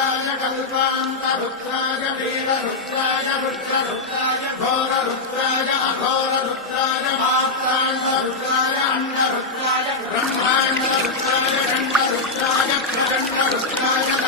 रुद्राय कल्पान्तरुद्राय वीररुद्राय रुद्ररुद्राय घोररुद्राय अघोररुद्राय मात्राण्डरुद्राय अण्डरुद्राय ब्रह्माण्डरुद्राय खण्डरुद्राय प्रचण्डरुद्राय